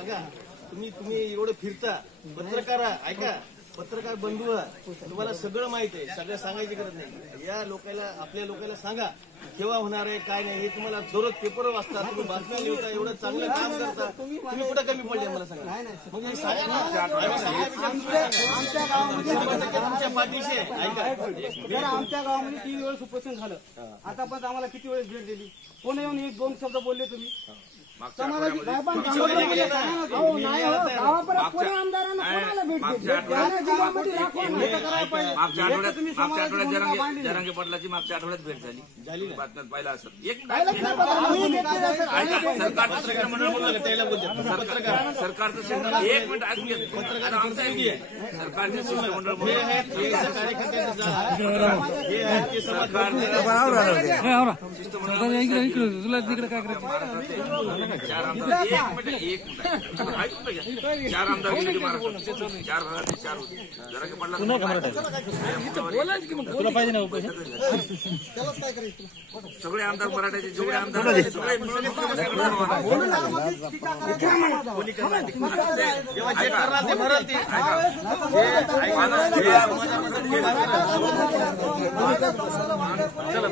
सांगा तुम्ही एवढं फिरता पत्रकार ऐका पत्रकार बंधू तुम्हाला सगळं माहित आहे सगळं सांगायची गरज नाही या लोकांना आपल्या लोकांना सांगा केव्हा होणार आहे काय नाही हे तुम्हाला दररोज पेपर वाचता तुम्ही बातम्या लिहिता एवढं चांगलं काम करता तुम्ही कुठं कमी पडले मला सांगा मग हे सांगा ना तुमच्या पाठीशी ऐका आमच्या गावामध्ये 3 वेळेस उपोषण झालं आतापर्यंत आम्हाला किती वेळेस भेट दिली कोण येऊन 1-2 शब्द बोलले तुम्ही समाजाची काय पण नाही गावापर्यंत कोणी आमदारांना कोणाला भेट दिली मागच्या आठवड्यात जरांगे पाटलाची मागच्या आठवड्यात भेट झाली बातम्यात पाहिलं असं एक सरकारचं शिष्टमंडळ 1 मिनिट ऐकून घ्या सरकारचे शिष्टमंडळ चार आमदार 1 मिनिट 4 आमदार गेले महाराष्ट्रात 4 भागातले 4 होते जरांगे पाटला सगळे आमदार मराठ्याचे जेवढे आमदार सगळे मिळून चला